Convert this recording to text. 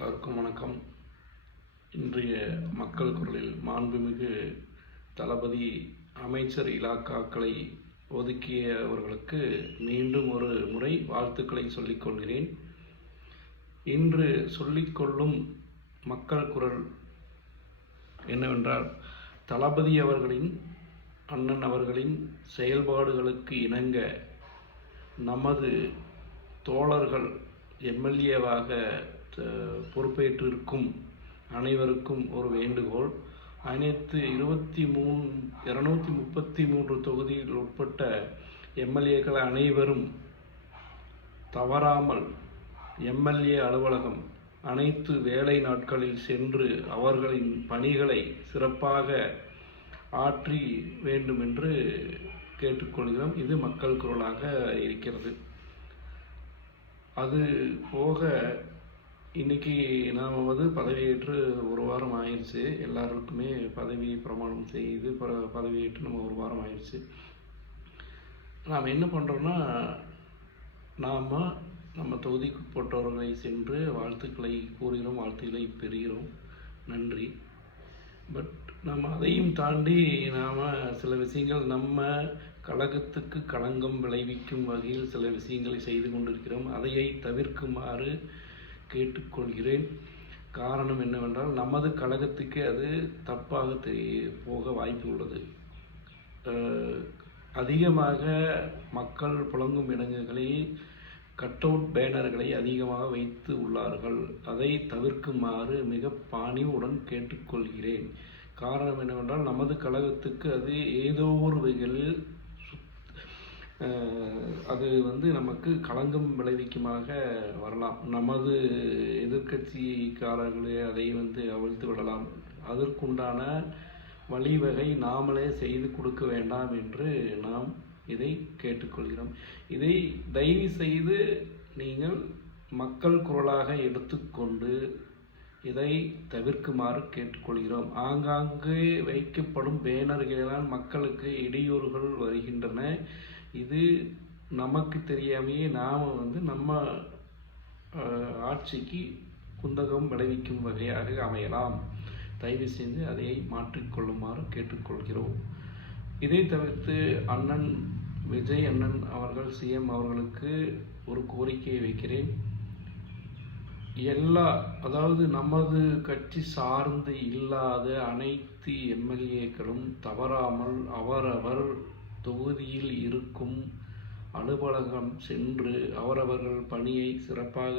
எல்லாருக்கும் வணக்கம். இன்றைய மக்கள் குரலில் மாண்புமிகு தளபதி அமைச்சர் இலாக்காக்களை ஒதுக்கியவர்களுக்கு மீண்டும் ஒரு முறை வாழ்த்துக்களை சொல்லிக்கொள்கிறேன். இன்று சொல்லிக்கொள்ளும் மக்கள் குரல் என்னவென்றால், தளபதி அவர்களின் அண்ணன் அவர்களின் செயல்பாடுகளுக்கு இணங்க நமது தோழர்கள் எம்எல்ஏவாக பொறுப்பேற்றிருக்கும் அனைவருக்கும் ஒரு வேண்டுகோள். அனைத்து 233 தொகுதியில் உட்பட்ட எம்எல்ஏக்கள் அனைவரும் தவறாமல் எம்எல்ஏ அலுவலகம் அனைத்து வேலை நாட்களில் சென்று அவர்களின் பணிகளை சிறப்பாக ஆற்றி வேண்டும் என்று கேட்டுக்கொள்கிறோம். இது மக்கள் குரலாக இருக்கிறது. அது போக இன்னைக்கு நாம் பதவியேற்று ஒரு வாரம் ஆயிடுச்சு. எல்லாருக்குமே பதவி பிரமாணம் செய்து பதவியேற்று நம்ம ஒரு வாரம் ஆயிடுச்சு. நாம் என்ன பண்ணுறோன்னா, நம்ம தொகுதிக்கு போட்டவர்களை சென்று வாழ்த்துக்களை கூறுகிறோம், வாழ்த்துக்களை பெறுகிறோம், நன்றி. பட் நம்ம அதையும் தாண்டி நாம் சில விஷயங்கள் நம்ம கழகத்துக்கு களங்கம் விளைவிக்கும் வகையில் சில விஷயங்களை செய்து கொண்டிருக்கிறோம். அதையை தவிர்க்குமாறு கேட்டுக்கொள்கிறேன். காரணம் என்னவென்றால், நமது கழகத்துக்கு அது தப்பாக போக வாய்ப்பு உள்ளது. அதிகமாக மக்கள் புழங்கும் இடங்களில் கட் அவுட் பேனர்களை அதிகமாக வைத்து உள்ளார்கள். அதை தவிர்க்குமாறு மிக பணிவுடன் கேட்டுக்கொள்கிறேன். காரணம் என்னவென்றால், நமது கழகத்துக்கு அது ஏதோ ஒரு வகையில் அது நமக்கு களங்கம் விளைவிக்குமாக வரலாம். நமது எதிர்கட்சிக்காரர்களே அதை அவிழ்த்து விடலாம். அதற்குண்டான வழிவகை நாமளே செய்து கொடுக்க வேண்டாம் என்று நாம் இதை கேட்டுக்கொள்கிறோம். இதை தயவு செய்து நீங்கள் மக்கள் குரலாக எடுத்துக்கொண்டு இதை தவிர்க்குமாறு கேட்டுக்கொள்கிறோம். ஆங்காங்கே வைக்கப்படும் பேனர்களால் மக்களுக்கு இடையூறுகள் வருகின்றன. இது நமக்கு தெரியாமையே நாம் நம்ம ஆட்சிக்கு குந்தகம் விளைவிக்கும் வகையாக அமையலாம். தயவு செய்து அதை மாற்றிக்கொள்ளுமாறு கேட்டுக்கொள்கிறோம். இதை தவிர்த்து அண்ணன் விஜய் அண்ணன் அவர்கள் சிஎம் அவர்களுக்கு ஒரு கோரிக்கையை வைக்கிறேன். அதாவது நமது கட்சி சார்ந்து இல்லாத அனைத்து எம்எல்ஏக்களும் தவறாமல் அவரவர் தொகுதியில் இருக்கும் அலுவலகம் சென்று அவரவர்கள் பணியை சிறப்பாக